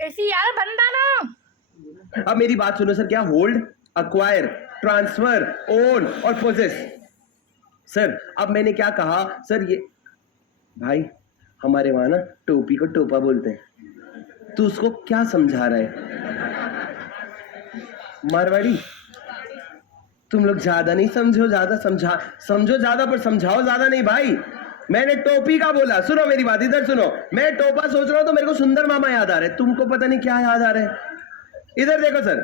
ऐसी यार बंदा ना। अब मेरी बात सुनो सर, क्या होल्ड, अक्वायर, ट्रांसफर, ओन और पोजेस? सर अब मैंने क्या कहा सर? ये भाई हमारे वहां ना टोपी को टोपा बोलते हैं, तू उसको क्या समझा रहा है? मारवाड़ी, तुम लोग ज्यादा नहीं समझो, ज्यादा समझो ज्यादा पर समझाओ ज्यादा नहीं भाई। मैंने टोपी का बोला। सुनो मेरी बात, इधर सुनो। मैं टोपा सोच रहा हूं तो मेरे को सुंदर मामा याद आ रहे, तुमको पता नहीं क्या याद आ रहा है। इधर देखो सर,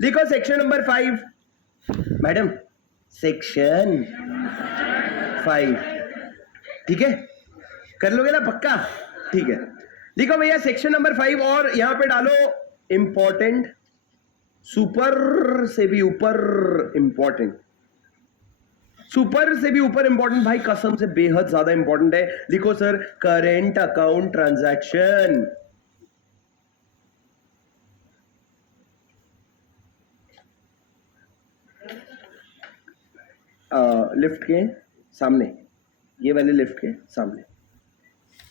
लिखो सेक्शन नंबर 5। मैडम सेक्शन 5, ठीक है? कर लोगे ना पक्का? ठीक है, लिखो भैया सेक्शन नंबर 5 और यहां पे डालो इंपॉर्टेंट, सुपर से भी ऊपर इंपॉर्टेंट। सुपर से भी ऊपर इंपॉर्टेंट भाई, कसम से बेहद ज्यादा इंपॉर्टेंट है। लिखो sir, current account transaction. Lift के सामने, ये वाले लिफ्ट के सामने,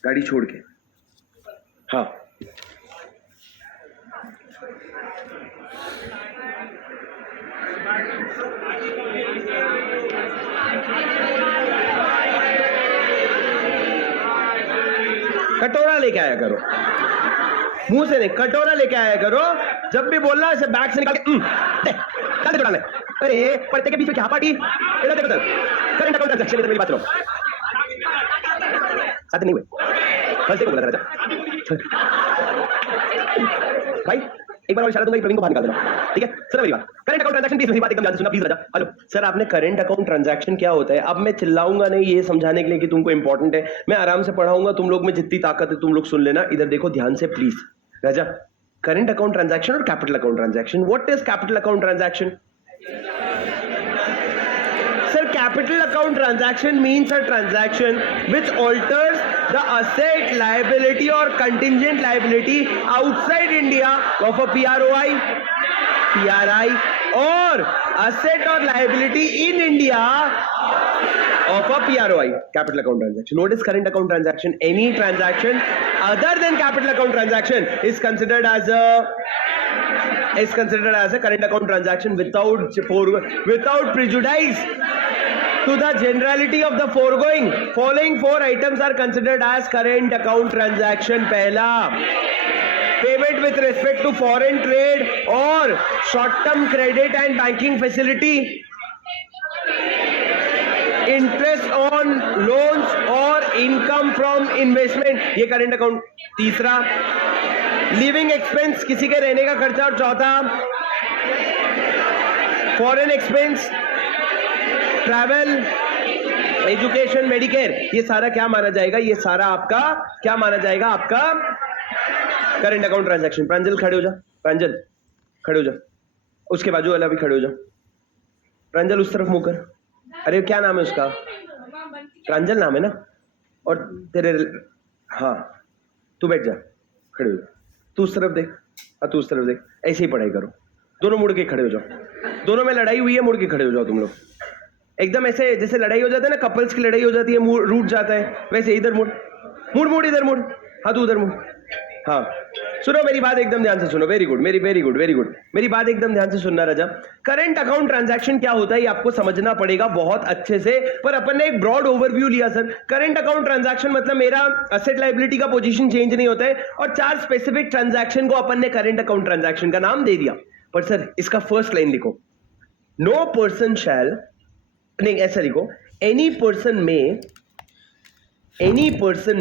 गाड़ी छोड़ के। हाँ, कटोरा लेके आया करो, मुंह से नहीं, कटोरा लेके आया करो। जब भी बोलना ऐसे बैग से निकाल के चल दे डालने। अरे पढ़ते के बीच में क्या पार्टी? इधर देखो सर, करंट अकाउंट ट्रांजैक्शन, इधर मेरी बात सुनो। साथ नहीं हुए, फंसते को बोला था भाई। एक बार और इशारा दूंगा, प्रवीण को बाहर निकाल देना, ठीक है? सर मेरी बात, करंट अकाउंट ट्रांजैक्शन प्लीज, मेरी बात एकदम ध्यान से सुनना प्लीज राजा। हेलो सर, आपने करंट अकाउंट ट्रांजैक्शन क्या होता है? अब मैं चिल्लाऊंगा नहीं ये समझाने के लिए कि तुमको इंपॉर्टेंट है, मैं आराम से पढ़ाऊंगा, तुम लोग में जितनी ताकत है तुम लोग सुन लेना। इधर देखो ध्यान से प्लीज राजा। करंट अकाउंट ट्रांजैक्शन और capital account transaction, what is capital account transaction? Sir, capital account transaction means a transaction which alters the asset, liability or contingent liability outside India of a PROI, PRI, or asset or liability in India of a PROI, capital account transaction. What is current account transaction? Any transaction other than capital account transaction is considered as a current account transaction without prejudice to the generality of the foregoing. Following 4 items are considered as current account transaction. पहला, payment with respect to foreign trade or short-term credit and banking facility, interest on loans or income from investment, ये current account. तीसरा, living expense, किसी के रहने का खर्चा। और चौथा, foreign expense, travel, education, Medicare, ये सारा क्या माना जाएगा? ये सारा आपका क्या माना जाएगा? आपका करंट अकाउंट ट्रांजैक्शन। प्रांजल खड़े हो जा, प्रांजल खड़े हो जा, उसके बाजू वाला भी खड़े हो जा। प्रांजल उस तरफ मुंह कर। अरे क्या नाम है उसका? प्रांजल नाम है ना? और तेरे, हाँ तू बैठ जा, खड़े हो जा, तू उस तरफ देख, हाँ तू उस तरफ देख। ऐसे ही पढ़ाई करो, दोनों मुड़ के खड़े हो जाओ। दोनों में लड़ाई हुई है, मुड़ के खड़े हो जाओ तुम लोग। एकदम ऐसे जैसे लड़ाई हो जाता है ना, कपल्स की लड़ाई हो जाती है, मुड़ रूठ जाता है, वैसे इधर मुड़, मुड़ इधर मुड़, हाँ तू उधर मुड़। हाँ सुनो मेरी बात एकदम ध्यान से सुनो। वेरी गुड, वेरी गुड, मेरी बात एकदम ध्यान से सुनना राजा। करंट अकाउंट ट्रांजैक्शन क्या होता है ये आपको समझना पड़ेगा बहुत अच्छे से, पर अपन ने एक ब्रॉड ओवरव्यू लिया सर। करंट अकाउंट ट्रांजैक्शन मतलब मेरा असेट लायबिलिटी का पोजीशन चेंज नहीं होता है, और 4 स्पेसिफिक ट्रांजैक्शन को अपन ने करंट अकाउंट ट्रांजैक्शन का नाम दे दिया। पर सर इसका फर्स्ट लाइन लिखो, नो पर्सन शैल, नहीं ऐसा लिखो, एनी पर्सन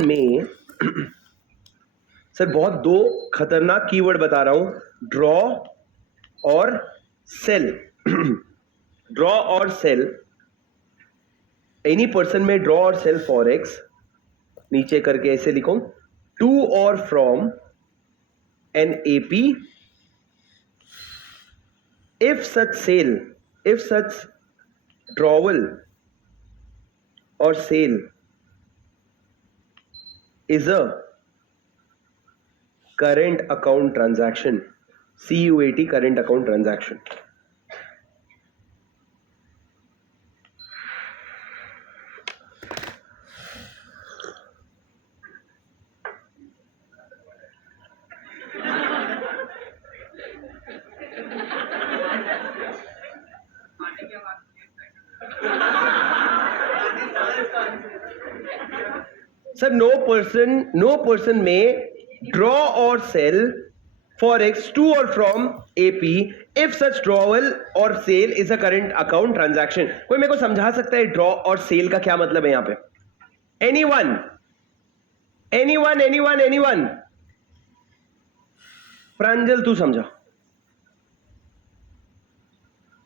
में सर बहुत दो खतरनाक कीवर्ड बता रहा हूं, ड्रॉ और सेल। ड्रॉ और सेल, एनी पर्सन में ड्रॉ और सेल फॉरेक्स, नीचे करके ऐसे लिखो, टू और from an AP if such drawal और sale is a current account transaction, CUAT, current account transaction. Sir no person में ड्रॉ और sale forex to or from AP if such drawal or sale is a current account transaction. कोई मेरे को समझा सकता है draw और cell का क्या मतलब है यहां पे? anyone? प्रांजल तू समझा,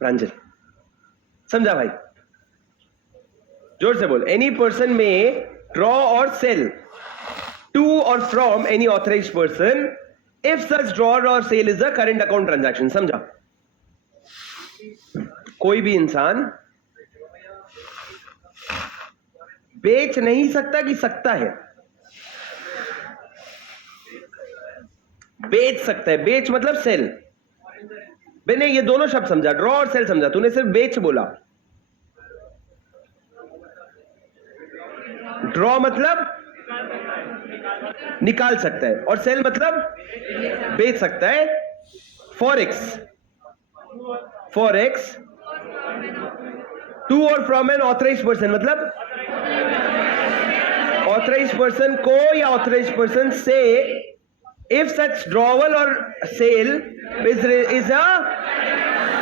प्रांजल समझा भाई, जोर से बोल. एनी पर्सन में ड्रॉ और सेल टू और from any authorised person if such draw or sale is a current account transaction. समझा? कोई भी इंसान बेच नहीं सकता कि सकता है? बेच सकता है. बेच मतलब सेल. मैंने ये दोनों शब्द समझा, ड्रॉ और सेल समझा, तूने सिर्फ बेच बोला. ड्रॉ मतलब निकाल सकता है और सेल मतलब बेच सकता है. फॉरेक्स टू और फ्रॉम एन ऑथराइज्ड पर्सन मतलब ऑथराइज्ड पर्सन को या ऑथराइज्ड पर्सन से इफ सच ड्रॉवल और sale is a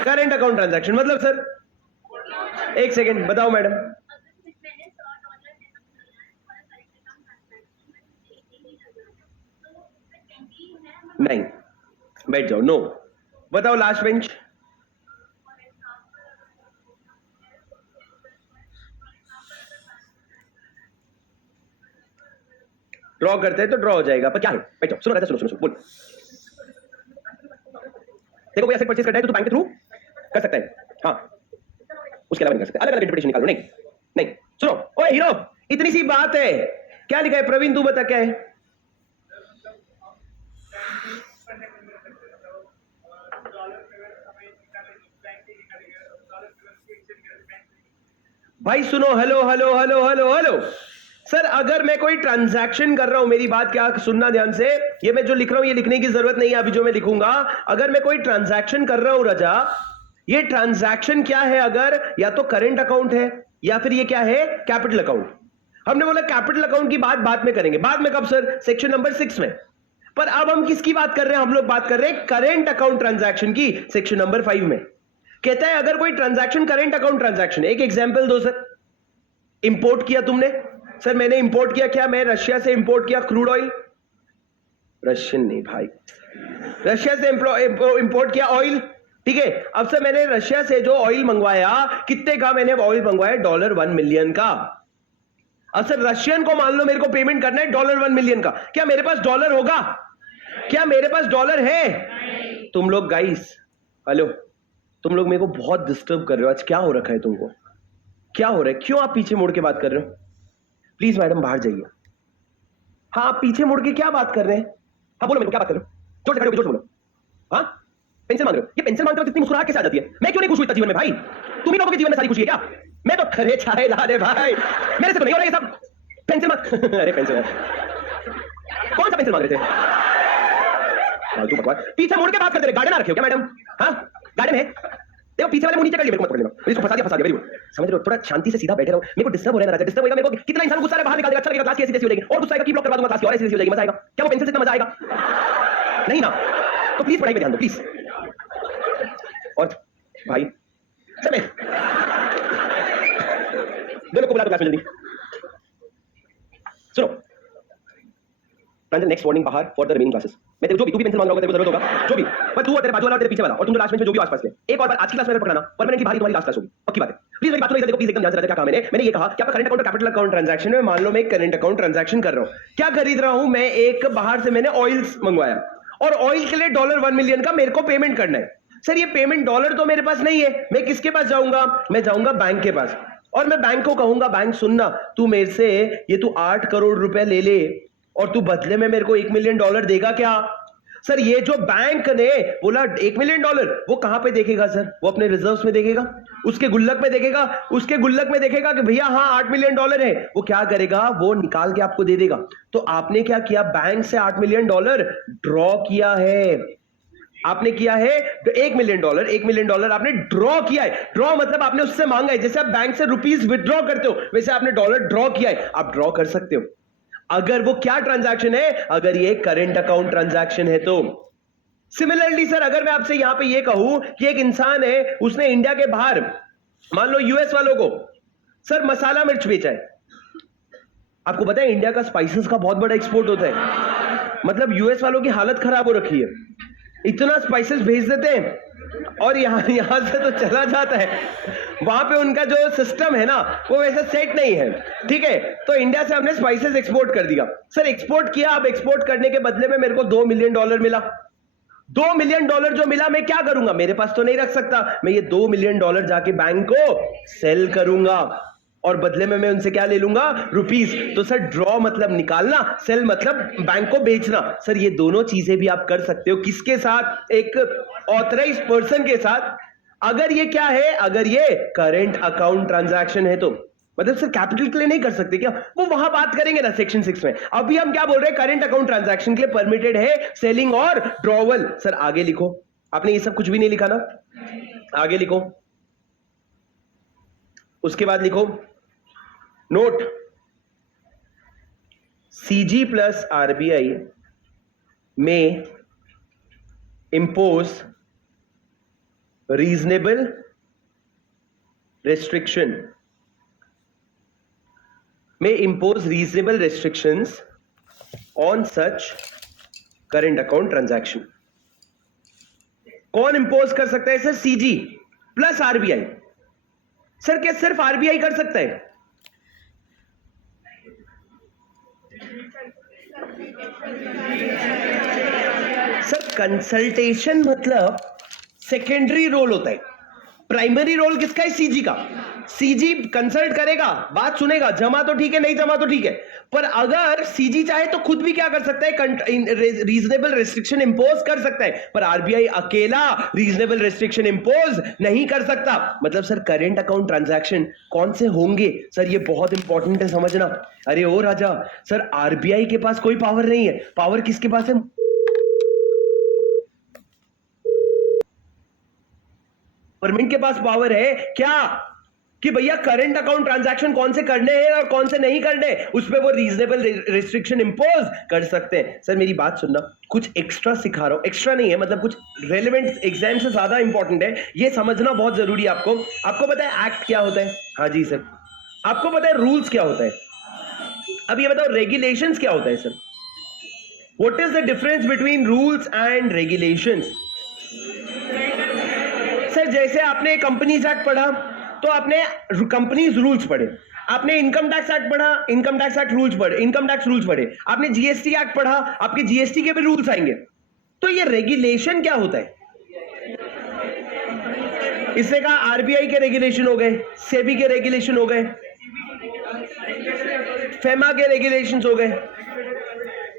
current account transaction. मतलब सर एक सेकेंड बताओ मैडम. नहीं, बैठ जाओ. नो, बताओ लास्ट बेंच. ड्रॉ करते हैं तो ड्रॉ हो जाएगा, पर क्या है? बैठ जाओ, सुनो रहता, सुनो बोल. देखो कोई एसेट परचेज करना है तो तू बैंक के थ्रू कर सकता है. हाँ, उसके अलावा नहीं कर सकते. अलग अलग इंटरप्रिटेशन निकालो. नहीं सुनो. ओए हीरो, इतनी सी बात है. क्या लिखा है? प्रवीण तू बता क्या है? भाई सुनो. हेलो सर, अगर मैं कोई ट्रांजैक्शन कर रहा हूं, मेरी बात क्या सुनना ध्यान से. ये मैं जो लिख रहा हूं ये लिखने की जरूरत नहीं है अभी जो मैं लिखूंगा. अगर मैं कोई ट्रांजैक्शन कर रहा हूं रजा, ये ट्रांजैक्शन क्या है? अगर या तो करेंट अकाउंट है या फिर ये क्या है? Capital account. हमने बोला कैपिटल अकाउंट की बात बाद में करेंगे. बाद में कब सर? सेक्शन नंबर 6 में. पर अब हम किसकी बात कर रहे हैं? हम लोग बात कर रहे हैं करेंट अकाउंट ट्रांजैक्शन की, सेक्शन नंबर 5 में. कहता है अगर कोई ट्रांजैक्शन करेंट अकाउंट ट्रांजैक्शन. एक एग्जांपल दो सर. इंपोर्ट किया तुमने. सर मैंने इंपोर्ट किया क्या? मैं रशिया से इंपोर्ट किया क्रूड ऑयल. रशियन नहीं भाई, रशिया से इंपोर्ट किया ऑयल. ठीक है. अब सर मैंने रशिया से जो ऑयल मंगवाया, कितने का मैंने ऑयल मंगवाया? $1 मिलियन का. अब सर रशियन को मान लो मेरे को पेमेंट करना है $1 मिलियन का. क्या मेरे पास डॉलर होगा? क्या मेरे पास डॉलर है? तुम लोग गाइस, हेलो, तुम लोग मेरे को बहुत डिस्टर्ब कर रहे हो आज. क्या हो रखा है तुमको? क्या हो रहा है? क्यों आप पीछे मुड़ के बात कर रहे हो? प्लीज मैडम बाहर जाइए. हाँ, आप पीछे मुड़ के क्या बात कर रहे हैं? हाँ बोलो, मेरे को क्या बात कर रहे हो? जोर से खड़े होकर जोर से बोलो. हाँ, पेंसिल मांग रहे हो? ये पेंसिल मांगते हो कितनी मुस्कुराहट कैसे आ जाती है? मैं क्यों नहीं खुश हुई जीवन में भाई? तुम ही लोगों के जीवन में सारी खुशी है क्या? मैं तो खरे छाए ला रहे भाई. मेरे से तो नहीं हो रहा ये सब. पेंसिल मांग अरे पेंसिल कौन सा पेंसिल मांग रहे थे? फालतू बकवास. पीछे मुड़ के बात करते रहे. गार्डन आ रखे हो क्या मैडम? हाँ, गार्डन है. देखो पीछे वाले मुंह नीचे कर लिए, मेरे को मत पकड़ लेना. इसको फंसा दिया. Very good. समझ रहे हो? थोड़ा शांति से सीधा बैठे रहो. मेरे को डिस्टर्ब हो रहा है ना. डिस्टर्ब होगा मेरे को. कितना इंसान गुस्सा है, बाहर निकाल देगा. अच्छा लगेगा, क्लास की ऐसी हो जाएगी. और गुस्सा आएगा की ब्लॉक करवा दूंगा क्लास की, और ऐसी हो जाएगी. मजा आएगा क्या? वो पेंसिल से इतना मजा आएगा नहीं ना. तो प्लीज पढ़ाई में ध्यान दो प्लीज. और भाई सब दोनों को बुला दो क्लास में जल्दी. सुनो प्रांजल, नेक्स्ट वार्निंग बाहर फॉर द रिमेनिंग क्लासेस. मैं तेरे जो भी तू भी पेंसिल मांग रहा होगा, तेरे को जरूरत होगा जो भी. पर तू और तेरे बाजू वाला और तेरे पीछे वाला और तुम लास्ट में जो भी आसपास के. एक और बार आज की क्लास में पकड़ना, परमानेंटली बाहर तुम्हारी लास्ट क्लास होगी. पक्की बात है. प्लीज मेरी बात सुनो. देखो प्लीज एकदम ध्यान से. क्या कहा मैंने ये कहा कि आपका current account capital account transaction में, मान लो मैं एक करंट अकाउंट ट्रांजैक्शन कर रहा हूं. क्या खरीद रहा हूं मैं? एक बाहर से मैंने ऑयल मंगवाया और ऑयल के लिए $1 मिलियन का मेरे को पेमेंट करना है. सर ये पेमेंट डॉलर तो मेरे पास नहीं है. मैं किसके पास जाऊंगा? मैं जाऊंगा बैंक के पास. और मैं बैंक को कहूंगा, बैंक सुनना, तू मेरे से ये तू 8 करोड़ रुपए ले ले और तू बदले में मेरे को $1 मिलियन देगा क्या? सर ये जो बैंक ने बोला $1 मिलियन, वो कहां पे देखेगा सर? वो अपने रिजर्व्स में देखेगा, उसके गुल्लक में देखेगा. उसके गुल्लक में देखेगा कि भैया हाँ $8 मिलियन है. वो क्या करेगा? वो निकाल के आपको दे देगा. तो आपने क्या किया? बैंक से $8 मिलियन ड्रॉ किया है. आपने किया है $1 मिलियन आपने ड्रॉ किया है. ड्रॉ मतलब आपने उससे मांगा है. जैसे आप बैंक से रुपीस विथड्रॉ करते हो, वैसे आपने डॉलर ड्रॉ किया है. आप ड्रॉ कर सकते हो. अगर वो क्या ट्रांजैक्शन है, अगर ये करंट अकाउंट ट्रांजैक्शन है तो। सिमिलरली सर, अगर मैं आपसे यहां पे ये कहूं कि एक इंसान है, उसने इंडिया के बाहर मान लो यूएस वालों को सर मसाला मिर्च बेचा है। आपको पता है इंडिया का स्पाइसेस का बहुत बड़ा एक्सपोर्ट होता है, मतलब यूएस वालों की हालत खराब हो रखी है, इतना स्पाइसेस भेज देते हैं और यहां से तो चला जाता है, वहां पे उनका जो सिस्टम है ना वो वैसे सेट नहीं है, ठीक है। तो इंडिया से हमने स्पाइसेस एक्सपोर्ट कर दिया सर, एक्सपोर्ट किया। अब एक्सपोर्ट करने के बदले में मेरे को $2 मिलियन मिला। $2 मिलियन जो मिला, मैं क्या करूंगा, मेरे पास तो नहीं रख सकता, मैं ये $2 मिलियन जाके बैंक को सेल करूंगा और बदले में मैं उनसे क्या ले लूंगा, रुपीस। तो सर ड्रॉ मतलब निकालना, सेल मतलब बैंक को बेचना। सर ये दोनों चीजें भी आप कर सकते हो, किसके साथ, एक ऑथराइज्ड पर्सन के साथ, अगर ये क्या है, अगर ये करेंट अकाउंट ट्रांजैक्शन है तो। मतलब सर कैपिटल के लिए नहीं कर सकते क्या, वो वहां बात करेंगे ना सेक्शन 6 में। अभी हम क्या बोल रहे हैं, करंट अकाउंट ट्रांजैक्शन के लिए परमिटेड है सेलिंग और ड्रॉवल। सर आगे लिखो, आपने ये सब कुछ भी नहीं लिखा ना, आगे लिखो, उसके बाद लिखो नोट, सीजी प्लस आरबीआई में impose reasonable restriction, may impose reasonable restrictions on such current account transaction। कौन इंपोज कर सकता है sir, CG plus RBI. Sir क्या सिर्फ आरबीआई कर सकता है? सर कंसल्टेशन मतलब सेकेंडरी रोल होता है, प्राइमरी रोल किसका है, सीजी का। सीजी कंसल्ट करेगा, बात सुनेगा, जमा तो ठीक है, नहीं जमा तो ठीक है, पर अगर सीजी चाहे तो खुद भी क्या कर सकता है, रीजनेबल रेस्ट्रिक्शन इंपोज कर सकता है, पर आरबीआई अकेला रीजनेबल रेस्ट्रिक्शन इंपोज नहीं कर सकता। मतलब सर करेंट अकाउंट ट्रांजैक्शन कौन से होंगे सर, ये बहुत इंपॉर्टेंट है समझना। अरे ओ राजा, सर आरबीआई के पास कोई पावर नहीं है, पावर किसके पास है, गवर्नमेंट के पास पावर है क्या, कि भैया करंट अकाउंट ट्रांजैक्शन कौन से करने हैं और कौन से नहीं करने, उस पर वो रीजनेबल रिस्ट्रिक्शन इंपोज कर सकते हैं। सर मेरी बात सुनना, कुछ एक्स्ट्रा सिखा रहा हूं, एक्स्ट्रा नहीं है, मतलब कुछ रेलेवेंट एग्जाम से ज्यादा इंपॉर्टेंट है, ये समझना बहुत जरूरी है आपको। आपको पता है एक्ट क्या होता है? हाँ जी सर। आपको पता है रूल्स क्या होता है? अब ये बताओ रेगुलेशंस क्या होता है sir? What is the difference between rules and regulations? Sir जैसे आपने कंपनीज एक्ट पढ़ा तो आपने कंपनीज रूल्स पढ़े, आपने इनकम टैक्स एक्ट पढ़ा, इनकम टैक्स एक्ट रूल्स पढ़े, इनकम टैक्स रूल्स पढ़े, आपने जीएसटी एक्ट पढ़ा, आपके जीएसटी के भी रूल्स आएंगे। तो ये रेगुलेशन क्या होता है? इससे कहा आरबीआई के रेगुलेशन हो गए, सेबी के रेगुलेशन हो गए, फेमा के रेगुलेशंस हो गए,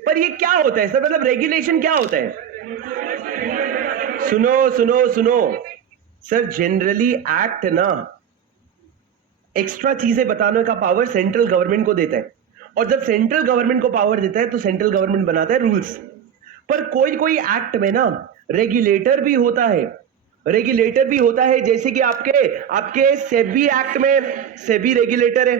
पर ये क्या होता है सर, मतलब रेगुलेशन क्या होता है? सुनो सुनो सुनो सर, जनरली एक्ट ना एक्स्ट्रा चीजें बताने का पावर सेंट्रल गवर्नमेंट को देता है, और जब सेंट्रल गवर्नमेंट को पावर देता है तो सेंट्रल गवर्नमेंट बनाता है रूल्स। पर कोई कोई एक्ट में ना रेगुलेटर भी होता है, रेगुलेटर भी होता है, जैसे कि आपके सेबी एक्ट में सेबी रेगुलेटर है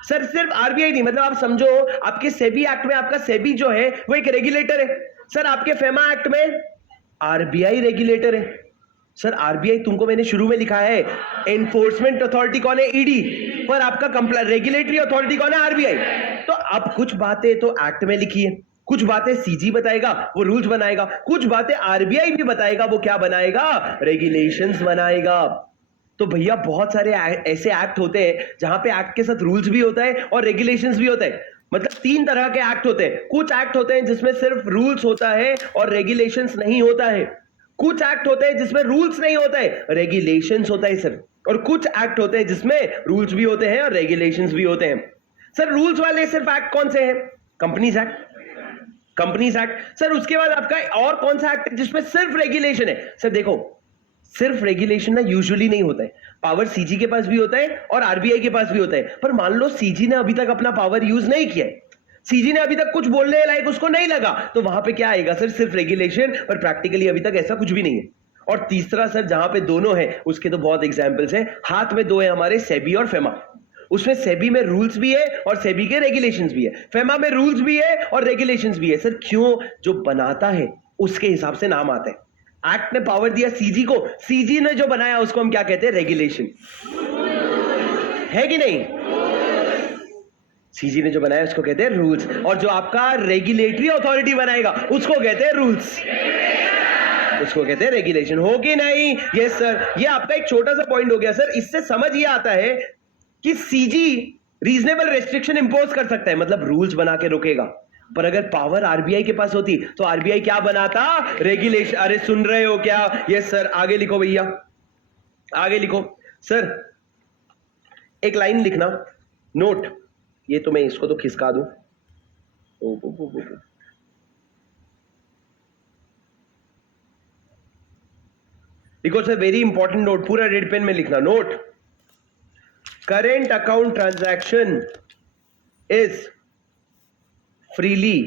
सर, सिर्फ आरबीआई नहीं, मतलब आप समझो आपके सेबी एक्ट में आपका सेबी जो है वो एक रेगुलेटर है सर, आपके फेमा एक्ट में आरबीआई रेगुलेटर है सर। आरबीआई तुमको मैंने शुरू में लिखा है, एनफोर्समेंट अथॉरिटी कौन है, ईडी, पर आपका रेगुलेटरी अथॉरिटी कौन है, आरबीआई। तो अब कुछ बातें तो एक्ट में लिखी है, कुछ बातें सीजी बताएगा, वो रूल्स बनाएगा, कुछ बातें आरबीआई भी बताएगा, वो क्या बनाएगा, रेगुलेशंस बनाएगा। तो भैया बहुत सारे ऐसे एक्ट होते हैं जहां पे एक्ट के साथ रूल्स भी होता है और रेगुलेशंस भी होता है। मतलब 3 तरह के एक्ट होते हैं, कुछ एक्ट होते हैं जिसमें सिर्फ रूल्स होता है और रेगुलेशंस नहीं होता है, कुछ एक्ट होते हैं जिसमें रूल्स नहीं होता है, रेगुलेशंस होता है सर, और कुछ एक्ट होते हैं जिसमें रूल्स भी होते हैं और रेगुलेशंस भी होते हैं। सर रूल्स वाले सिर्फ एक्ट कौन से हैं? Companies act, companies act. Sir उसके बाद आपका और कौन सा एक्ट है जिसमें सिर्फ रेगुलेशन है? सर देखो सिर्फ रेगुलेशन ना यूजुअली नहीं होता है, पावर सीजी के पास भी होता है और आरबीआई के पास भी होता है, पर मान लो सीजी ने अभी तक अपना पावर यूज नहीं किया है, सीजी ने अभी तक कुछ बोलने लायक उसको नहीं लगा, तो वहां पे क्या आएगा सर, सिर्फ रेगुलेशन, पर प्रैक्टिकली अभी तक ऐसा कुछ भी नहीं है। और तीसरा सर जहां पे दोनों है उसके तो बहुत एग्जांपल्स हैं, हाथ में 2 है हमारे, सेबी और फेमा, उसमें सेबी में रूल्स भी है और सेबी के रेगुलेशंस भी है, फेमा में रूल्स भी है और रेगुलेशंस भी है। सर क्यों? जो बनाता है उसके हिसाब से नाम आता है। एक्ट ने पावर दिया सीजी को, सीजी ने जो बनाया उसको हम क्या कहते हैं? रेगुलेशन, है कि नहीं? सीजी ने जो बनाया उसको कहते हैं रूल्स, और जो आपका रेगुलेटरी अथॉरिटी बनाएगा उसको कहते हैं रूल्स, उसको कहते हैं रेगुलेशन। हो कि नहीं? Yes sir. ये आपका एक छोटा सा पॉइंट हो गया सर। इससे समझ ये आता है कि सीजी रीजनेबल रेस्ट्रिक्शन इंपोज कर सकता है, मतलब रूल्स बना के रोकेगा। पर अगर पावर आरबीआई के पास होती तो आरबीआई क्या बनाता? रेगुलेशन। अरे सुन रहे हो क्या? Yes sir. आगे लिखो भैया, आगे लिखो सर। एक लाइन लिखना, नोट। ये तो मैं इसको तो खिसका दूं। देखो सर, वेरी इंपॉर्टेंट नोट, पूरा रेड पेन में लिखना। Note, current account transaction is freely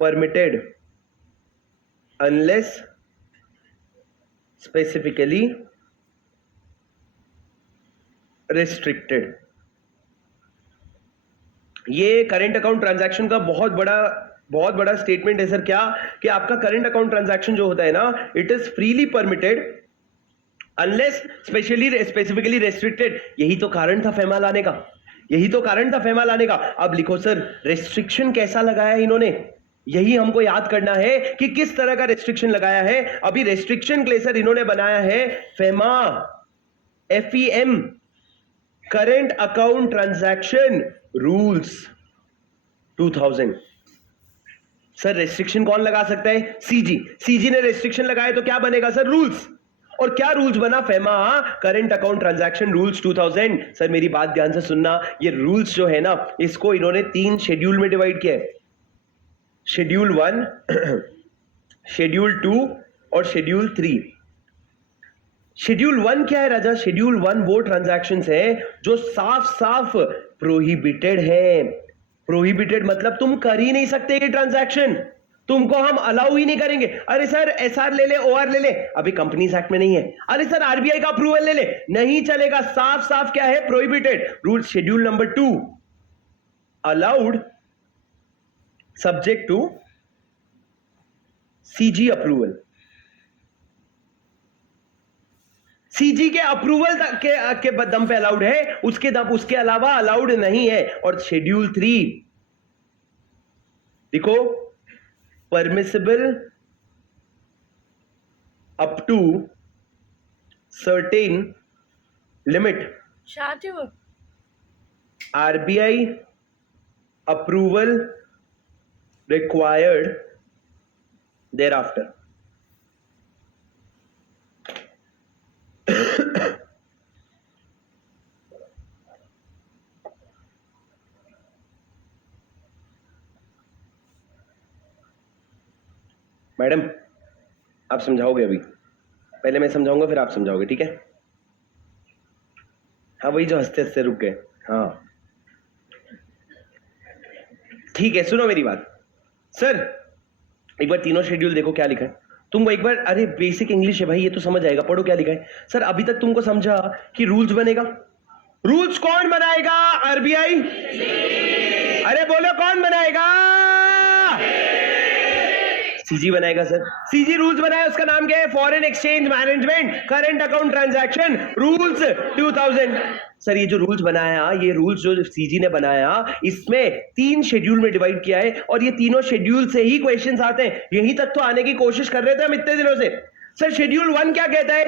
permitted unless specifically restricted। ये करंट अकाउंट ट्रांजैक्शन का बहुत बड़ा स्टेटमेंट है सर। क्या कि आपका करंट अकाउंट ट्रांजैक्शन जो होता है ना, it is freely permitted unless specifically restricted. यही तो कारण था फेमा लाने का, यही तो कारण था फेमा लाने का। अब लिखो सर, रेस्ट्रिक्शन कैसा लगाया है इन्होंने, यही हमको याद करना है कि किस तरह का रेस्ट्रिक्शन लगाया है। अभी रेस्ट्रिक्शन के लिए सर इन्होंने बनाया है FEMA, FEM, current account transaction rules 2000। Sir restriction कौन लगा सकता है? सीजी ने रेस्ट्रिक्शन लगाया तो क्या बनेगा सर? रूल्स। और क्या रूल्स बना? FEMA current account transaction rules 2000। Sir मेरी बात ध्यान से सुनना, ये रूल्स जो है ना, इसको इन्होंने 3 शेड्यूल में डिवाइड किया है। शेड्यूल 1, शेड्यूल 2 और शेड्यूल 3। शेड्यूल 1 क्या है राजा? शेड्यूल 1 वो ट्रांजैक्शंस हैं जो साफ साफ प्रोहिबिटेड है। प्रोहिबिटेड मतलब तुम कर ही नहीं सकते ये ट्रांजैक्शन, तुमको हम अलाउ ही नहीं करेंगे। अरे सर SR ले ले, OR ले ले, अभी कंपनीज एक्ट में नहीं है। अरे सर आरबीआई का अप्रूवल ले ले, नहीं चलेगा। साफ साफ क्या है? Prohibited. Rule schedule number 2, allowed subject to CG approval. CG के अप्रूवल के दम पे अलाउड है, उसके अलावा अलाउड नहीं है। और शेड्यूल 3 देखो, permissible up to certain limit, RBI approval required thereafter। Madam आप समझाओगे? अभी पहले मैं समझाऊंगा फिर आप समझाओगे, ठीक है? हाँ वही जो हंसते हंसते रुक गए। हाँ ठीक है, सुनो मेरी बात। सर एक बार तीनों शेड्यूल देखो क्या लिखा है। तुमको एक बार, अरे बेसिक इंग्लिश है भाई, ये तो समझ आएगा, पढ़ो क्या लिखा है। सर अभी तक तुमको समझा कि रूल्स बनेगा। रूल्स कौन बनाएगा? आरबीआई। अरे बोलो कौन बनाएगा? सीजी बनाएगा सर। सीजी रूल्स बनाया, उसका नाम क्या है? Foreign exchange management current account transaction rules 2000। Sir ये जो रूल्स बनाया, ये रूल्स जो सीजी ने बनाया, इसमें 3 शेड्यूल में डिवाइड किया है और ये तीनों शेड्यूल से ही क्वेश्चंस आते हैं। यहीं तक तो आने की कोशिश कर रहे थे हम इतने दिनों से। सर शेड्यूल 1 क्या कहता है?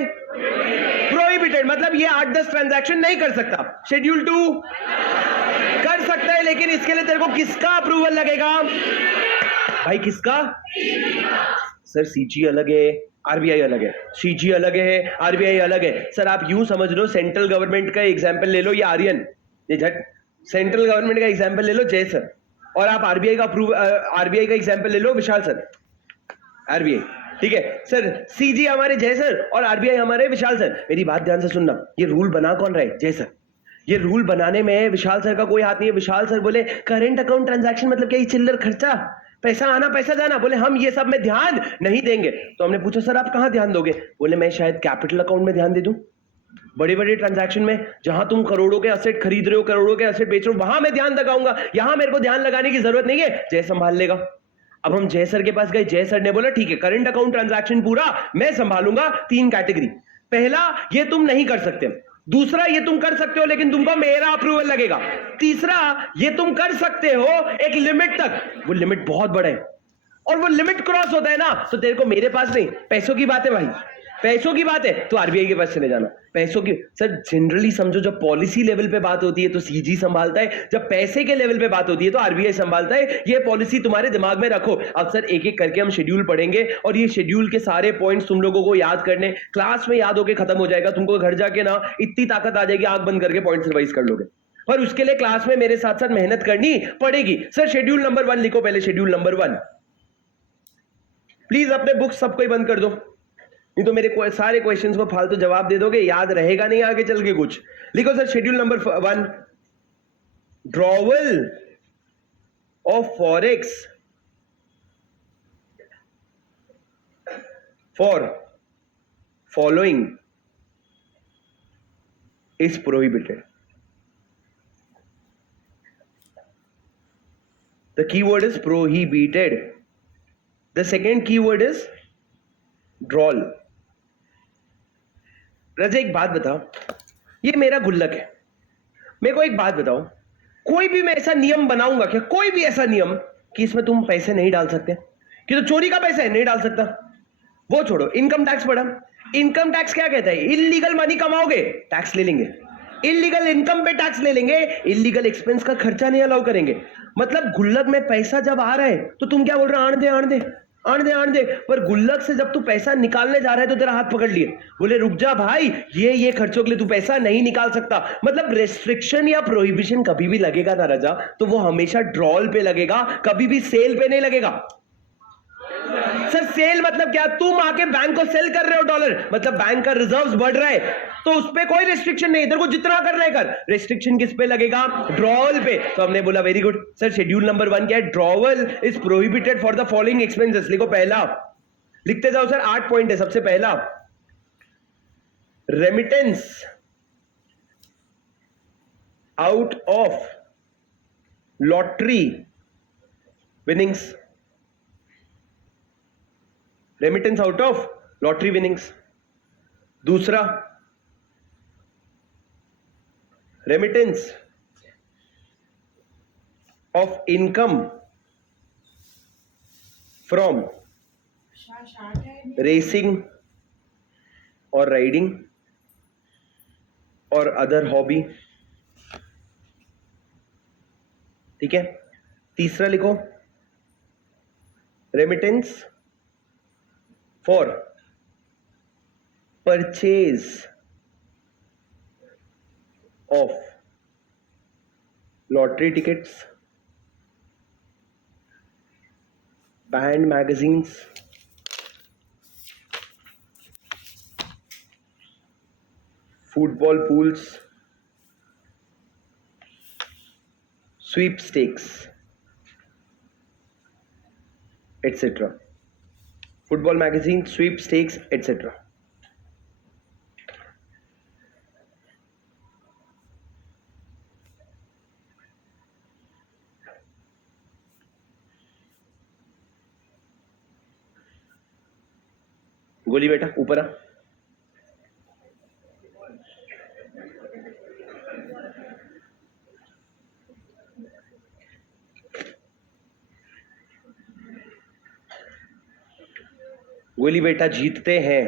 प्रोहिबिटेड, मतलब ये 8-10 ट्रांजैक्शन नहीं कर सकता। शेड्यूल 2 कर सकता है, लेकिन इसके लिए तेरे को किसका अप्रूवल लगेगा भाई? किसका? सर सीजी अलग है, आरबीआई अलग है। सीजी अलग है, आरबीआई अलग है। सर आप यूं समझ लो, सेंट्रल गवर्नमेंट का एग्जांपल ले लो, ये आर्यन, ये झट सेंट्रल गवर्नमेंट का एग्जांपल ले लो जय सर, और आप आरबीआई का एग्जांपल ले लो विशाल सर। आरबीआई ठीक है सर, सीजी हमारे जय सर और आरबीआई हमारे विशाल सर। मेरी बात ध्यान से सुनना, ये रूल बना कौन रहा है? जय सर। ये रूल बनाने में विशाल सर का कोई हाथ नहीं है। विशाल सर बोले करंट अकाउंट ट्रांजैक्शन मतलब क्या? ये चिल्लर खर्चा, पैसा आना पैसा जाना। बोले हम ये सब में ध्यान नहीं देंगे। तो हमने पूछा सर आप कहां ध्यान दोगे? बोले मैं शायद कैपिटल अकाउंट में ध्यान दे दूं। बड़े बड़े ट्रांजैक्शन में जहां तुम करोड़ों के एसेट खरीद रहे हो, करोड़ों के एसेट बेच रहे हो, वहां मैं ध्यान लगाऊंगा, यहां मेरे को ध्यान लगाने की जरूरत नहीं है, जय संभाल लेगा। अब हम जय सर के पास गए, जय सर ने बोला ठीक है करंट अकाउंट ट्रांजैक्शन पूरा मैं संभालूंगा। 3 कैटेगरी, पहला ये तुम नहीं कर सकते, दूसरा ये तुम कर सकते हो लेकिन तुमको मेरा अप्रूवल लगेगा, तीसरा ये तुम कर सकते हो एक लिमिट तक, वो लिमिट बहुत बड़ा है और वो लिमिट क्रॉस होता है ना तो तेरे को मेरे पास नहीं, पैसों की बात है भाई, पैसों की बात है तो आरबीआई के पास चले जाना। पैसों की सर जनरली समझो, जब पॉलिसी लेवल पे बात होती है तो सीजी संभालता है, जब पैसे के लेवल पे बात होती है तो आरबीआई संभालता है। ये पॉलिसी तुम्हारे दिमाग में रखो। अब सर एक एक करके हम शेड्यूल पढ़ेंगे और ये शेड्यूल के सारे पॉइंट्स तुम लोगों को याद करने, क्लास में याद होके खत्म हो जाएगा। तुमको घर जाके ना इतनी ताकत आ जाएगी, आंख बंद करके पॉइंट्स रिवाइज कर लोगे, पर उसके लिए क्लास में मेरे साथ साथ मेहनत करनी पड़ेगी। सर शेड्यूल नंबर 1 लिखो पहले, शेड्यूल नंबर 1। प्लीज अपने बुक्स सबको ही बंद कर दो, नहीं तो मेरे सारे क्वेश्चंस को फालतू जवाब दे दोगे, याद रहेगा नहीं आगे चल के कुछ। लिखो sir schedule number 1, drawer of forex for following is prohibited. The keyword is prohibited. The second keyword is drawal. रजा एक बात बताओ, ये मेरा गुल्लक है, मेरे को एक बात बताओ, कोई भी मैं ऐसा नियम बनाऊंगा क्या, कोई भी ऐसा नियम कि इसमें तुम पैसे नहीं डाल सकते, कि तो चोरी का पैसा है नहीं डाल सकता, वो छोड़ो। इनकम टैक्स पढ़ा, इनकम टैक्स क्या कहता है, इलीगल मनी कमाओगे टैक्स ले लेंगे, इलीगल इनकम पे टैक्स ले लेंगे, इलीगल एक्सपेंस का खर्चा नहीं अलाउ करेंगे। मतलब गुल्लक में पैसा जब आ रहा है तो तुम क्या बोल रहे हो, आण दे आण दे आण दे आण दे, पर गुल्लक से जब तू पैसा निकालने जा रहा है तो तेरा हाथ पकड़ लिए, बोले रुक जा भाई, ये खर्चों के लिए तू पैसा नहीं निकाल सकता। मतलब रेस्ट्रिक्शन या प्रोहिबिशन कभी भी लगेगा ना रजा, तो वो हमेशा ड्रॉल पे लगेगा, कभी भी सेल पे नहीं लगेगा। सर सेल मतलब क्या, तुम आके बैंक को सेल कर रहे हो डॉलर, मतलब बैंक का रिजर्व्स बढ़ रहा है, तो उस पे कोई रेस्ट्रिक्शन नहीं, इधर को जितना करना है कर। रेस्ट्रिक्शन किस पे लगेगा, ड्रॉवल पे। तो हमने बोला very good. Sir schedule number 1 क्या है, drawer is prohibited for the following expenses. लिखो पहला, लिखते जाओ सर, 8 पॉइंट है। सबसे पहला, remittance out of lottery winnings, remittance out of lottery winnings. दूसरा, remittance of income from racing और राइडिंग और अदर हॉबी। ठीक है। तीसरा लिखो, remittance for purchase of lottery tickets, banned magazines, football pools, sweepstakes etcetera. Football magazine, sweepstakes etcetera. गोली बेटा ऊपर आ। गोली बेटा जीतते हैं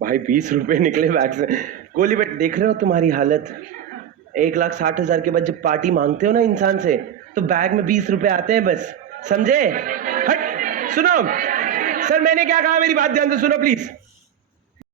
भाई, 20 रुपए निकले बैग से। गोली बेटा देख रहे हो तुम्हारी हालत, 1,60,000 के बाद जब पार्टी मांगते हो ना इंसान से, तो बैग में 20 रुपए आते हैं बस, समझे। हट, सुनो सर मैंने क्या कहा, मेरी बात ध्यान से सुनो प्लीज।